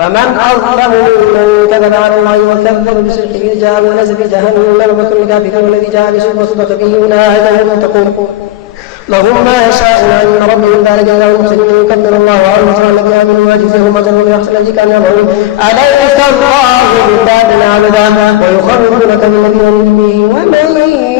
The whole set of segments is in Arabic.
فمن أظلم ممن كذب على الله وكذب بصدقه جاء وليس في جهنم مثل الكافرين الذي جاء بصدق وصدق به أولئك هم المتقون لهم ما يشاءون عند ربهم ذلك جزاء المحسنين يكبر الله عنهم الذين آمنوا ويجزيهم أجرهم بأحسن الذي كانوا يعملون أليس الله بكاف عبدا ويخوفونك بالذين من دونه ومن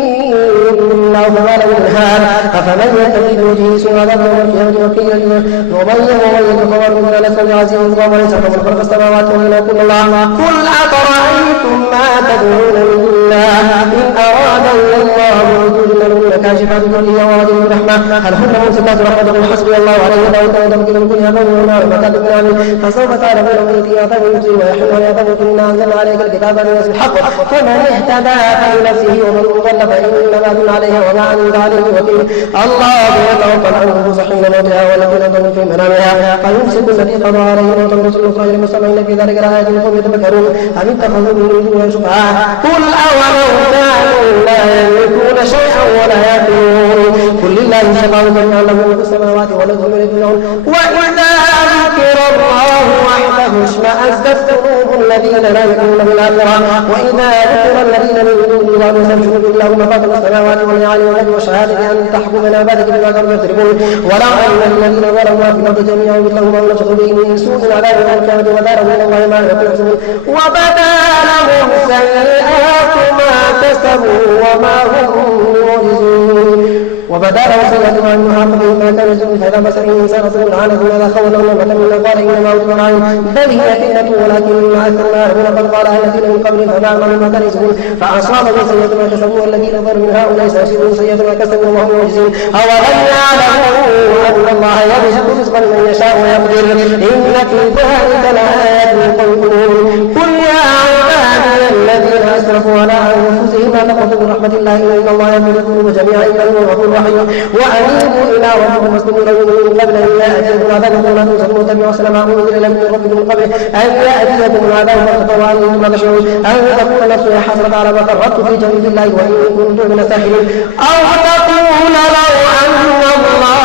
الله فما له من هاد أفمن يتقي بوجهه سوء عذاب يوم القيامة وقيل يبين الخبر من ذلك العزيز الغفور وليس له خلق السماوات والأرض كل الله قل أفرأيتم ما تدعون من الله إن أراد الله بوجود له كاشفات ذره ووجه الرحمة هل هن ممسكات رحمته حسبي الله عليه لا يتوكل من كل قوم ونار وكذب من فسوف تعلمون من التي يعتبر يجزي ويحل ويعتبر إنا أنزلنا عليك الكتاب بالناس الحق فمن اهتدى فلنفسه ومن ضل فإنما يضل عليها وما أنت عليه وكيل الله يتوفى الأنفس حين موتها والتي ضلت في منامها فيمسك التي قضى عليه الموت ورسل أخرى المستمعين في ذلك الآيات لقوم يتفكرون أم اتخذوا من دونه شفعاء قل أولو كانوا لا يملكون شيئا ولا يأكلون قل لله الشفاعة جميعا له ملك السماوات والأرض ومن يدعون وإذا ذكر الله وحده اشمأزت قلوب الذين لا يؤمنون بالآخرة وإذا ذكر الذين من دونه لا يستبشرون بالله مفاتن السماوات والعالي والأرض والشهادة أن تحكم بين عبادك بما كانوا يختلفون ولو أن الذين ظلموا في الأرض جميعا مثله ما نفسه به من سوء العذاب يوم القيامة وداره إلى الله ما يحسبون وبدا لهم سيئات ما كسبوا وما هم معجزون وبدا لهم سيئات ما يحاق به ما كانوا يجزون فإذا مس الإنسان ضر عنه ماذا خول له نعمة منا قال إنما أوتي على علم بل هي فتنة ولكن أكثر ما يعلمون قد قال الذين من قبلهم فما عملوا ما كانوا يكسبون فأصابهم سيئة ما كسبوا والذين ظلموا من هؤلاء سيصيبهم سيئة ما كسبوا وهم معجزون أولم يعلموا أن الله يبسط رزقا لمن يشاء ويقدر إن في ذلك لآيات لقوم قل يا عبادي الذين أسرفوا على أنفسهم لا تقنطوا من رحمة الله إن الله يغفر الذنوب جميعا إنه هو الغفور الرحيم وأنيبوا إلى ربكم واستغفروا له من قبل أن يأتيكم العذاب ولا تنسوا واتبعوا سلام أنزل إليكم من ربكم من قبل أن يأتيكم العذاب بغتة وأنتم لا تشعرون أن تقول نفس يا حسرة على ما فرطت في جنب الله وإن كنت من الساخرين أو تقول لو أن الله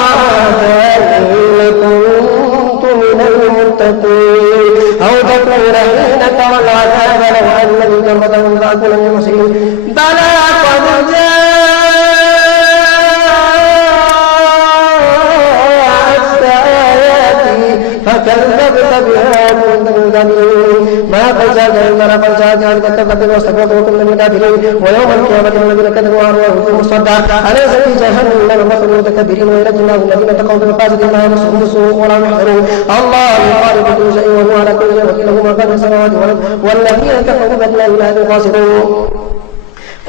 كان لكنت من المتقين أو تقول حين ترى العذاب لو أن لي كرة فأكون من المحسنين بلى قد جاءت آياتي فكذبت بها كنت من الكافرين ما فجاءك إلا قد جاءك أن كذبت واستكبرت وكنت من الكافرين ويوم القيامة الذين كذبوا على الله في مصدع أليس في جهنم مثل المتكبرين وينجي الله الذين اتقوا بمفازتهم لا يمسهم سوء ولا يحذرون الله خالق كل شيء وهو على كل شيء وكيل له ما كان في السماوات والأرض والذين كفروا بالله لا خاسرون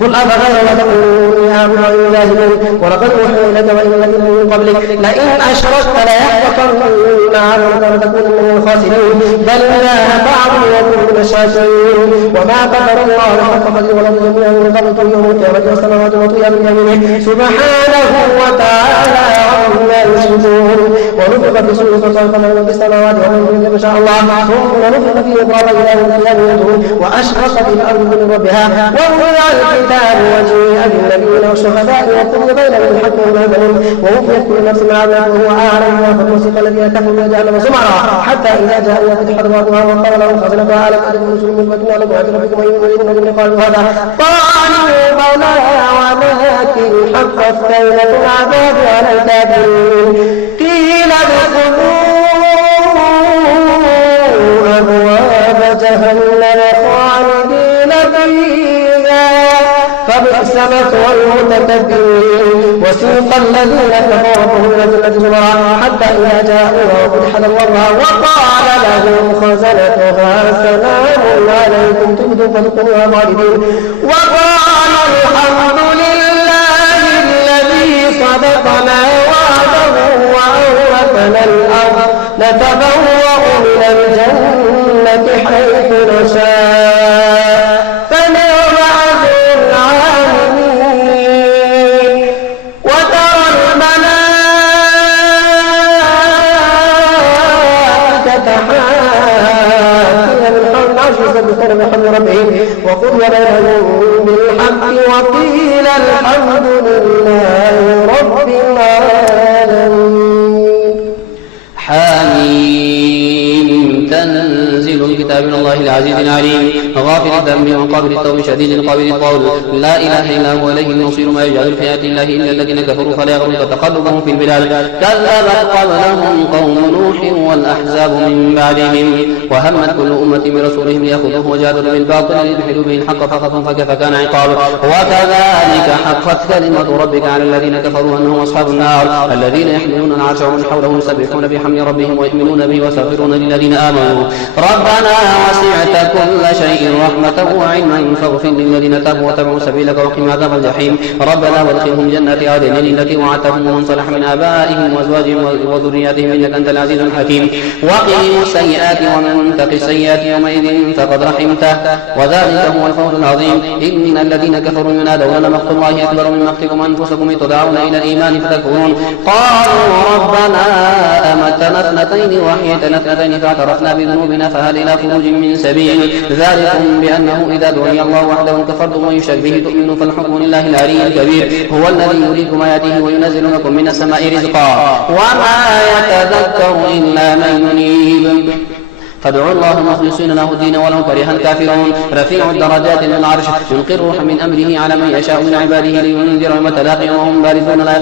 قل أفغير ما تقولون يا أبناء الجاهلون ولقد أوحي إليك وإلى الذين من قبلك لئن أشركت ليحبطن عملك ولتكونن من الخاسرين بل الله فاعبد وكن من الشاكرين وما قدر الله حق قدره والأرض جميعا قبضته يوم القيامة والسماوات مطويات بيمينه سبحانه وتعالى عما يشركون ونفخ في الصور فصعق من في السماوات ومن ما شاء الله ثم نفخ فيه أخرى إلى يوم القيامة ينظرون وأشرقت الأرض بنورها ووضع الكتاب وجيء بالنبيين والشهداء وقضي بينهم بالحق وهم يعدلون ووفيت كل نفس ما عملت وهو أعلم فالمسق الذين كفروا إلى جهنم زمرا حتى إذا جاءوا وفتحت أبوابها وقال لهم خزنتها ألم تأتكم رسل منكم يتلون عليكم آيات ربكم وينذرون بما قالوا هذا قالوا بلى ولكن حقت كلمة العذاب على الكافرين قيل ادخلوا أبواب جهنم خالدين فيها فبئس مثوى المتكبرين وسيق الذين كفروا إلى الجنة زمرا حتى إذا جاءوها وفتحت أبوابها وقال لهم خزنتها سلام عليكم تبدوا فادخلوها خالدين وقالوا الحمد لله الذي صدقنا وعده وأورثنا الأرض نتبوأ من الجنة حيث نشاء فنعم أجر العاملين وترى الملائكة حافين من حول العرش يسبحون بحمد ربهم وقضي بينهم بالحق وقيل الحمد لله رب العالمين. حميم تنزيل الكتاب من الله العزيز العليم غافر الذنب وقابل التوب شديد القول القول لا إله إلا هو إليه المصير ما يجعل في آيات الله إلا الذين كفروا فلا يغرك تقلبهم في البلاد كذبت قبلهم قوم نوح والأحزاب من بعدهم وهمت كل أمة برسولهم ليأخذوه وجادلوا بالباطل ليدحضوا به الحق فخذهم فكيف كان عقاب وكذلك حقت كلمة ربك على الذين كفروا أنهم أصحاب النار الذين يحملون العرش ومن حوله يسبحون بحمد ربهم ويؤمنون به ويستغفرون للذين آمنوا ربنا وسعت كل شيء رحمة وعلما فاغفر للذين تابوا واتبعوا سبيلك وقهم عذاب الجحيم ربنا وادخلهم جنات عدن التي وعدتهم ومن صلح من آبائهم وأزواجهم وذرياتهم إنك أنت العزيز الحكيم وقهم السيئات ومن تق السيئات يومئذ فقد رحمته وذلك هو الفوز العظيم إن الذين كفروا ينادون لمقت الله أكبر من مقتكم أنفسكم تدعون إلى الإيمان فتكفرون قالوا ربنا أمتنا اثنتين وأحييتنا اثنتين فاعترفنا بذنوبنا فهل إلى خروج من سبيل ذلكم بأنه إذا دعي الله وحده كفرتم ويشرك به تؤمنوا فالحكم لله العلي الكبير هو الذي يريكم آياته وينزل لكم من السماء رزقا وما يتذكر إلا من ينيب فادعوا الله مخلصين له الدين ولو كره الكافرون رفيع الدرجات من العرش يلقي الروح من امره على من يشاء من عباده لينذر يوم التلاقي وهم بارزون لا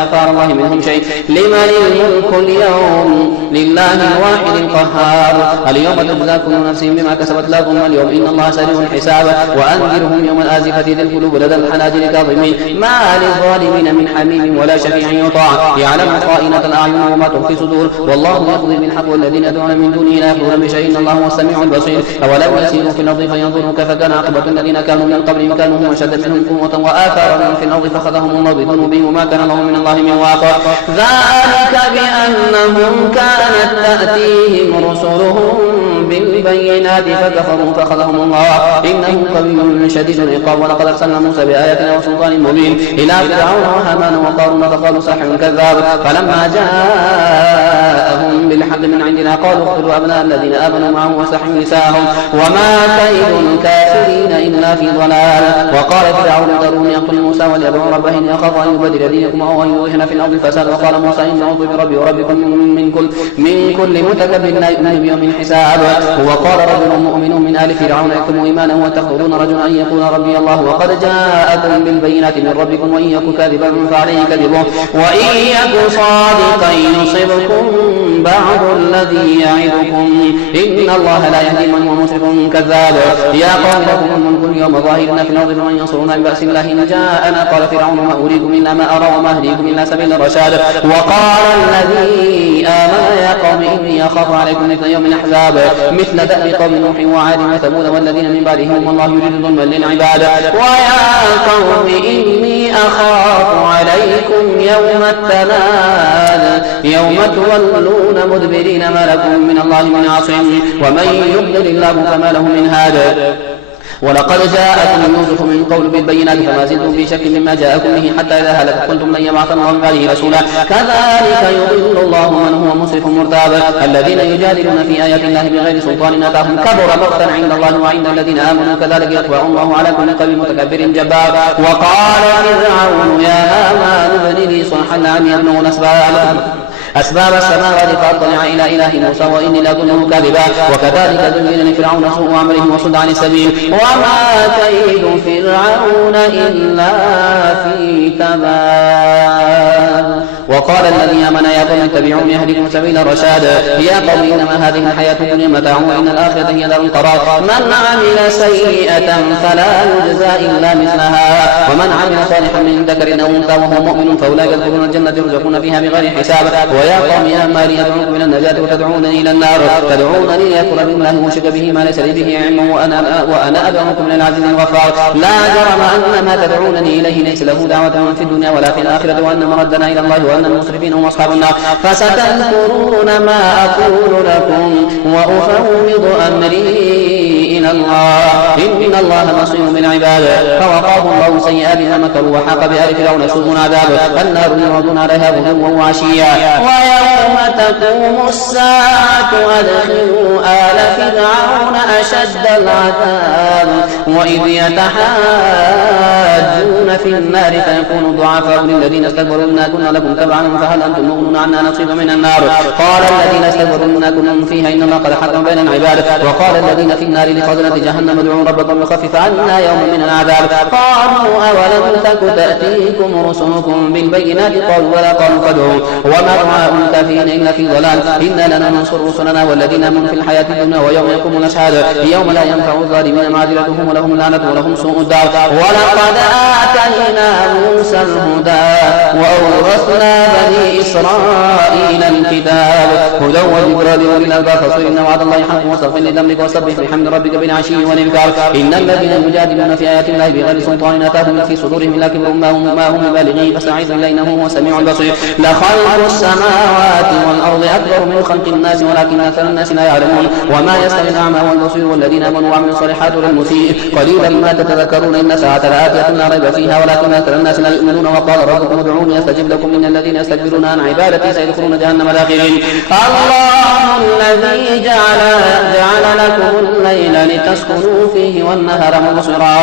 يغفر الله منهم شيء لمن الملك اليوم لله الواحد القهار اليوم تجزى كل نفس بما كسبت لا ظلم اليوم ان الله سريع الحساب وانذرهم يوم الازفه ذي القلوب لدى الحناجر كاظمين ما للظالمين من حميم ولا شفيع يطاع يعلم خائنة الاعين وما تخفي صدور والله يقضي بالحق والذين يدعون من دونه لا يقضون بشيء إن الله هو السميع البصير أولم يسيروا في الأرض فينظروا كيف كان عاقبة الذين كانوا من قبلهم كانوا هم أشد منهم قوة وآثارا في الأرض فأخذهم الله بذنوبهم وما كان لهم من الله من واق ذلك بأنهم كانت تأتيهم رسلهم بالبينات فكفروا فأخذهم الله إنه قوي شديد العقاب ولقد أرسلنا موسى بآياتنا وسلطان مبين إلى فرعون وهامان وقارون فقالوا ساحر كذاب فلما جاءهم بالحق من عندنا قالوا اقتلوا أبناء الذين آمنوا معه واستحيوا نساءهم وما كيد الكافرين إلا في ضلال وقال فرعون ذروني أقتل موسى وليدعو ربه إني أخاف أن يبدل دينكم أو أن يظهر في الأرض الفساد وقال موسى إني أعوذ بربي وربكم من كل متكبر لا يؤمن بيوم الحساب وقال رجل مؤمن من آل فرعون يكتم إيمانه وتقولون رجلا أن يكون ربي الله وقد جاءكم بالبينات من ربكم وإن يك كاذبا فعليه كذبه وإن يك صادقا يصبكم بعض الذي يعدكم إن الله لا يهدي من هو مسرف كذاب يا قوم لكم الملك اليوم ظاهرين في الأرض فمن ينصرنا بأس الله إن جاءنا قال فرعون ما أريكم إلا ما أرى وما أهديكم إلا سبيل الرشاد وقال الذي آمن يا قوم إني أخاف عليكم مثل يوم الأحزاب مثل دأب قوم نوح وعاد وثمود والذين من بعدهم والله يريد ظلما للعباد ويا قوم إني أخاف عليكم يوم التناد يوم تولون مدبرين ما لكم من الله من عاصم ومن يضلل الله فما له من هاد ولقد جاءكم يوسف من قول بالبينات فما زلتم في شك مما جاءكم به حتى إذا هلك قلتم لن يبعث الله من بعده رسولا كذلك يضل الله من هو مسرف مرتاب الذين يجادلون في آيات الله بغير سلطان أتاهم كبر مقتا عند الله وعند الذين آمنوا كذلك يطبع الله على كل قلب متكبر جبار وقال فرعون يا هامان ابن لي صرحا لعلي أبلغ أسباب السماوات فأطلع إلى إله موسى وإني لأظنه كاذبا وكذلك زين لفرعون سوء عمله وصد عن السبيل وما كيد فرعون إلا في تباب وقال الذي آمن يا قوم اتبعون يهدكم سبيل الرشاد يا قوم إنما هذه الحياة الدنيا متاع وإن الآخرة هي دار القرار من عمل سيئة فلا يجزى إلا مثلها ومن عمل صالحا من ذكر أو أنثى وهو مؤمن فأولئك يدخلون الجنة يرزقون فيها بغير حساب ويا قوم ما لي أدعوكم إلى النجاة وتدعونني إلى النار تدعونني ليكفر بالله وشرك به ما ليس لي به علم وأنا أدعوكم إلى العزيز الغفار لا جرم أن ما تدعونني إليه ليس له دعوة في الدنيا ولا في الآخرة وأن مردنا إلى الله وأن المسرفين هم أصحاب النار فستذكرون ما أقول لكم وأفوض أمري إلى الله إن الله بصير بالعباد فوقاه الله سيئات ما مكروا وحاق بآل فرعون سوء العذاب النار يعرضون عليها غدوا وعشيا ويوم تقوم الساعة أدخلوا آل فرعون أشد العذاب وإذ يتحاجون في النار فيكون الضعفاء للذين استكبروا إنا كنا لكم تبعا فهل أنتم مغنون عنا نصيبا من النار قال الذين استكبروا إنا كنا فيها إن الله قد حكم بين العباد وقال الذين في النار لخزنة جهنم ادعوا ربكم يخفف عنا يوما من العذاب قالوا أولم تك تأتيكم رسلكم بالبينات قالوا بلى قالوا فادعوا وما دعاء الكافرين إلا في ضلال إنا لننصر رسلنا والذين آمنوا في الحياة الدنيا ويوم يقوم الأشهاد يوم لا ينفع الظالمين معذرتهم ولهم اللعنة ولهم سوء الدار ولقد آتينا موسى الهدى وأورثنا بني إسرائيل الكتاب هدى وذكرى لأولي الألباب فاصبر إن وعد الله حق واستغفر لذنبك وسبح بحمد ربك بالعشي والإبكار إن الذين يجادلون في آيات الله بغير سلطان أتاهم في صدورهم لا كبر ما هم ببالغين فاستعذ بالله إنه هو السميع البصير لخلق السماوات والأرض أكبر من خلق الناس ولكن أكثر الناس لا يعلمون وما يستوي الأعمى والبصير والذين آمنوا وعملوا الصالحات والمسيء قليلا ما تتذكرون إن ساعة لآتية لا ريب فيها ولكن أكثر الناس لا يؤمنون وقال ربكم ادعوني أستجب لكم إن الذين يستكبرون عن عبادتي سيدخلون جهنم داخرين الله الذي جعل لكم الليل لتسكنوا فيه والنهار مبصرا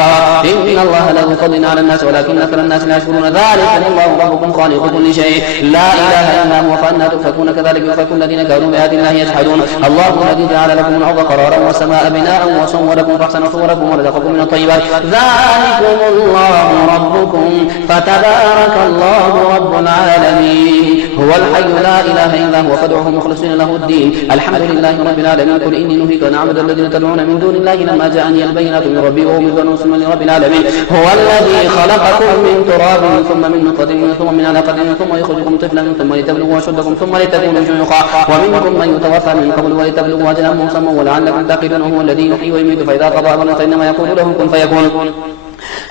إن الله له فضل على الناس ولكن أكثر الناس لا يشكرون ذلك الله ربكم خالق كل شيء لا إله إلا هو فأنى تؤفكون كذلك يؤفك الذين كانوا بآيات الله يجحدون الله الذي جعل لكم الأرض قرارا والسماء بناء وصوركم فأحسن صوركم ورزقكم من الطيبات ذلكم الله ربكم فتبارك الله رب العالمين هو الحي لا إله إلا هو فادعوه مخلصين له الدين الحمد لله رب العالمين قل إني نهيت أن أعبد الذين تدعون من دون الله لما جاءني البينات من ربي وأمرت أن أسلم لرب العالمين هو الذي خلقكم من تراب ثم من نطفة ثم من علقة ثم يخرجكم طفلا ثم لتبلغوا أشدكم ثم لتكونوا شيوخا ومنكم من يتوفى من قبل ولتبلغوا أجلا مسمى ولعلكم تعقلون هو الذي يحيي ويميت فإذا قضى أمرا فإنما يقول له كن فيكون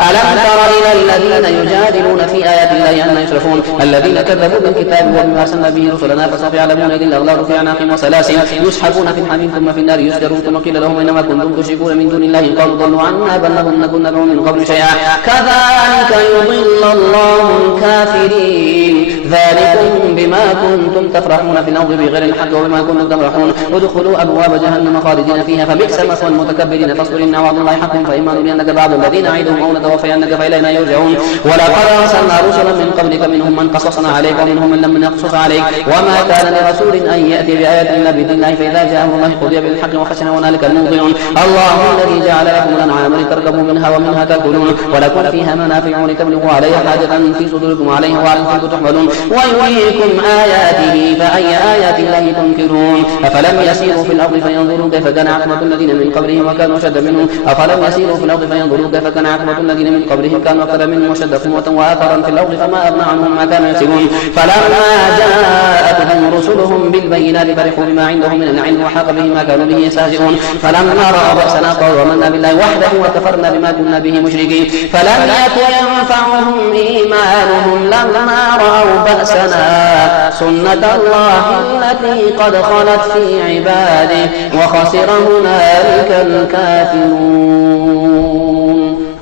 ألم تر إلى الذين يجادلون في آيات الله أن يشركون الذين كذبوا بالكتاب وبما أرسلنا به رسلنا فسوف يعلمون إذ الأغلال في أعناقهم وسلاسل يسحبون في الحميم ثم في النار يسجرون ثم قيل لهم إنما كنتم تشركون من دون الله قالوا ضلوا عنا بل لم نكن ندعو من قبل شيئا كذلك يضل الله الكافرين ذلكم بما كنتم تفرحون في الأرض بغير الحق وبما كنتم تفرحون ادخلوا أبواب جهنم خالدين فيها فبئس مثوى المتكبرين فاصبر إن وعد الله حق فإما نرينك بعض الذين نعدهم أو نتوفينك فإلينا يرجعون ولقد أرسلنا رسلا من قبلك منهم من قصصنا عليك ومنهم من لم نقصص عليك وما كان لرسول أن يأتي بآية إلا بإذن الله فإذا جاء أمر الله قضي بالحق وخشن هنالك المبطلون الله الذي جعل لكم الأنعام لتركبوا منها ومنها تأكلون ولكم فيها منافع ولتبلغوا عليها حاجة في صدوركم عليها وعلى الفلك تحملون ويريكم آياته فأي آيات الله تنكرون أفلم يسيروا في الأرض فينظروا كيف كان عاقبة الذين من قبلهم وكانوا أشد منهم أفلم يسيروا في الأرض فينظروا كيف كان عاقبة الذين من قبلهم كانوا أكثر منهم وشد قوة وآثارا في الأرض فما أغنى عنهم ما كانوا يكسبون فلما جاءتهم رسلهم بالبينات فرحوا بما عندهم من العلم وحاق بهم ما كانوا به يستهزئون فلما رأوا بأسنا قالوا آمنا بالله وحده وكفرنا بما كنا به مشركين فلم يكن ينفعهم إيمانهم لما رأوا بأسنا سنة الله التي قد خلت في عباده وخسر هنالك الكافرون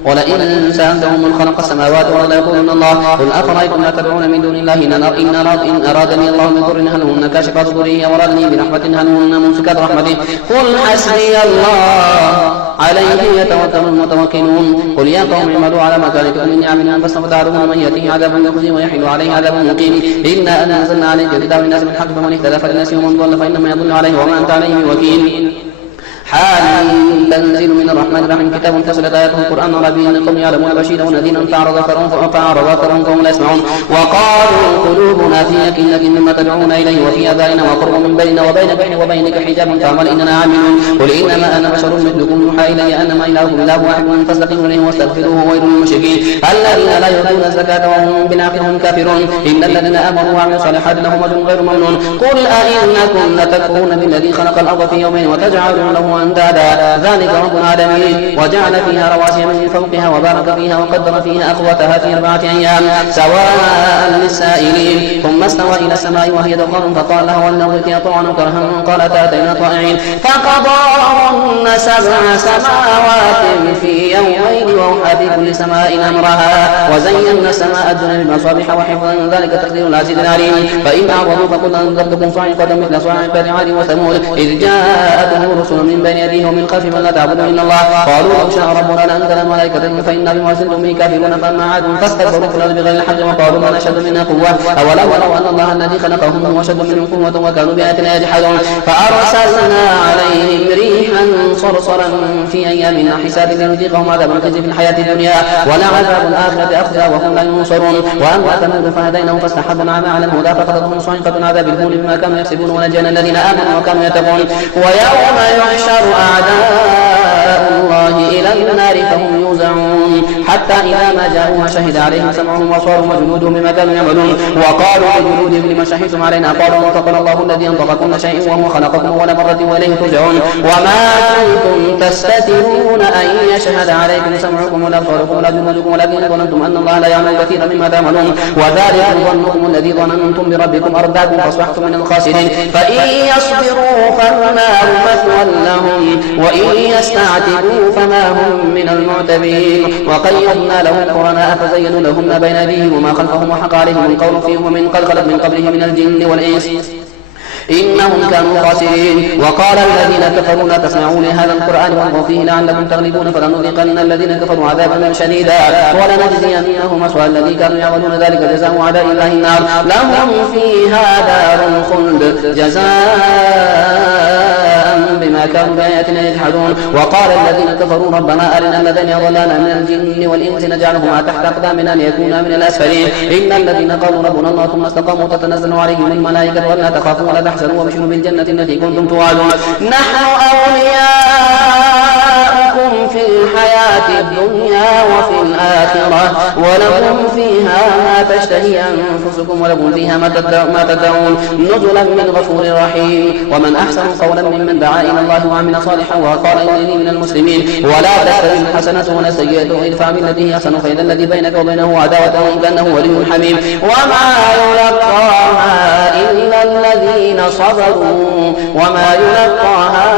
ولئن سألتهم من خلق السماوات والأرض يقولون الله قل أفرأيتم ما تدعون من دون الله إن أرادني الله بضر هل هن كاشفات ضره أو أرادني برحمة هل هن ممسكات رحمته قل حسبي الله عليه يتوكل المتوكلون قل يا قوم اعملوا على مكانتكم إني عامل فسوف تعلمون من يأتيه عذاب يخزيه ويحل عليه عذاب مقيم إنا أنزلنا عليك كتابا للناس بالحق فمن اهتدى فلنفسه ومن ضل فإنما يضل عليه وما أنت عليه بوكيل حاميم تنزيل من الرحمن الرحيم كتاب فصلت آياته القرآن عربيا لقوم يعلمون بشيرا ونذيرا فأعرض أكثرهم فهم لا يسمعون وقالوا قلوبنا في أكنة مما تدعون إليه وفي آذاننا وقر من بيننا وبينك حجاب فاعمل إننا عاملون قل إنما أنا بشر مثلكم يوحى إلي أنما إلهكم إله واحد فاستقيموا إليه واستغفروه وويل للمشركين الذين لا يؤتون الزكاة وهم بالآخرة هم كافرون إن الذين آمنوا وعملوا الصالحات لهم أجر غير ممنون قل أئنكم لتكفرون بالذي خلق الأرض في يومين وتجعلون له أندادا ذلك رب العالمين وجعل فيها رواسي من فوقها وبارك فيها وقدر فيها أقواتها في 4 أيام سواء للسائلين ثم استوى إلى السماء وهي دخان فقال لها ولنرضك طوعا وكرها قالت أتينا طائعين فقضاهن 7 سماوات في يومين وأوحى في كل سماء أمرها وزينا السماء الدنيا بمصابيح وحفظا ذلك تقدير العزيز العليم فإن أعرضوا فقل أنذرتكم صاعقة مثل صاعقة عاد وثمود إذ جاءتهم رسل من بين يديه ومن خلفه ولا تعبدوا إلا الله. قالوا لو شاء ربنا لأنزل ملائكة فإنا بما أرسلتم به كافرون. فأما عاد فاستكبروا في الأرض بغير الحق وقالوا من أشد منا قوة أولم يروا أن الله الذي خلقهم هو أشد منهم قوة وكانوا بآياتنا يجحدون. فأرسلنا عليهم ريحا صرصرا في أيام حساب لنذيقهم عذاب الخزي في الحياة الدنيا ولعذاب الآخرة أخزى وهم لا ينصرون. وأما ثمود فهديناهم فاستحبوا العمى على الهدى فأخذتهم صاعقة عذاب الهون بما كانوا يكسبون ونجينا الذين آمنوا وكانوا يتقون. ويوم يحشر أعداء الله إلى النار فهم يوزعون حتى إذا ما جاءوها شهد عليهم سمعهم وأبصارهم وجلودهم بما كانوا يعملون. وقالوا لجلودهم لما شهدتم علينا قالوا انطقنا الله الذي انطق كل شيء وهو خلقكم أول مرة وإليه ترجعون. وما كنتم تستترون أن يشهد عليكم سمعكم ولا أبصاركم ولا جلودكم ولكن ظننتم أن الله لا يعلم كثيرا مما تعملون. وذلك ظنكم الذي ظننتم بربكم أرداكم فأصبحتم من الخاسرين. فإن يصبروا فالنار مثوى لهم وإن يستعتبوا فما هم من المعتبين. وقيضنا لهم قرناء فزينوا لهم ما بين أيديهم وما خلفهم وحق عليهم القول فيهم ومن قد خلت من قبلهم من الجن والإنس إنهم كانوا خاسرين. وقال الذين كفروا لا تسمعوا لهذا القرآن والغوا فيه لعلكم تغلبون فلنذيقن الذين كفروا عذابا شديدا ولنجزينهم أسوأ الذي كانوا يعملون ذلك جزاء أعداء الله النار لهم فيها دار الخلد جزاء بما كانوا بآياتنا يجحدون. وقال الذين كفروا ربنا أرنا الذين يضلانا من الجن والإنس نجعلهما تحت أقدامنا ليكونا من الأسفلين. إن الذين قالوا ربنا الله ثم استقاموا تتنزل عليهم الملائكة ولا تخافوا ولا تحزنوا وابشروا بالجنة التي كنتم توعدون. نحن أولياؤكم في الحياة الدنيا وفي الآخرة ولكم فيها ما تشتهي أنفسكم ولكم فيها ما تدعون نزلا من غفور رحيم. ومن أحسن قولا ممن دعا إلى الله وعمل صالحا وقال إنني من المسلمين. ولا تستوي الحسنة ولا السيئة ادفع بالتي هي أحسن فإذا الذي بينك وبينه عداوة كأنه ولي حميم. وما يلقاها إلا الذين صبروا وما يلقاها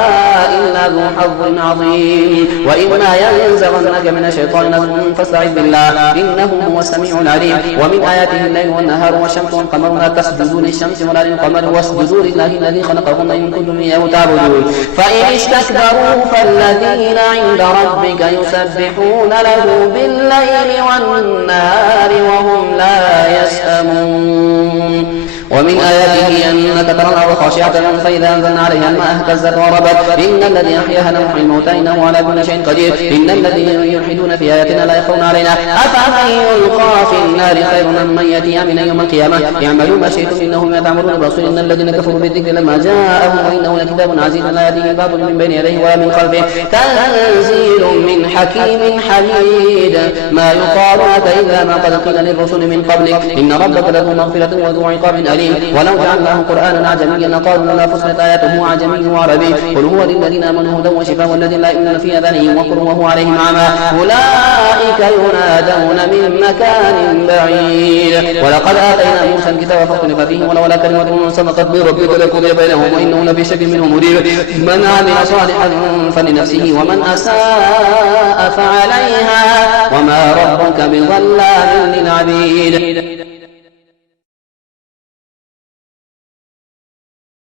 إلا ذو حظ عظيم. وإما ينزغنك من الشيطان نزغ فاستعذ بالله إنه هو السميع العليم. ومن آياته الليل والنهار والشمس والقمر لا تسجدوا للشمس ولا للقمر واسجدوا لله الذي خلقهن إن كنتم إياه تعبدون. فإن استكبروا فالذين عند ربك يسبحون له بالليل والنهار وهم لا يسأمون. ومن آياته أنك ترى الأرض خاشعة فإذا أنزلنا عليها الماء اهتزت وربت إن الذي أحياها لمحيي الموتى إنه على كل شيء قدير. إن الذين يلحدون في آياتنا لا يخفون علينا أفمن يلقى في النار خير من يأتي آمنا يوم القيامة اعملوا ما شئتم إنه بما تعملون بصير. إن الذين كفروا بالذكر لما جاءهم وإنه لكتاب عزيز لا يأتيه الباطل من بين يديه ولا من خلفه تنزيل من حكيم حميد. ما يقال لك إلا ما قد قيل للرسل من قبلك إن ربك له مغفرة وذو عقاب أليم. ولو جعلناه قرآنا أعجميا لقالوا لولا فصلت آياته أعجمي وعربي قل هو للذين آمنوا هدى وشفاء والذين لا يؤمنون في آذانهم وقر وهو عليهم عمى أولئك ينادون من مكان بعيد. ولقد آتينا موسى الكتاب فاختلف فيه ولولا كلمة سبقت من ربك لقضي بينهم وإنه لفي شك منه مريب. من عمل صالحا فلنفسه ومن أساء فعليها وما ربك بظلام للعبيد.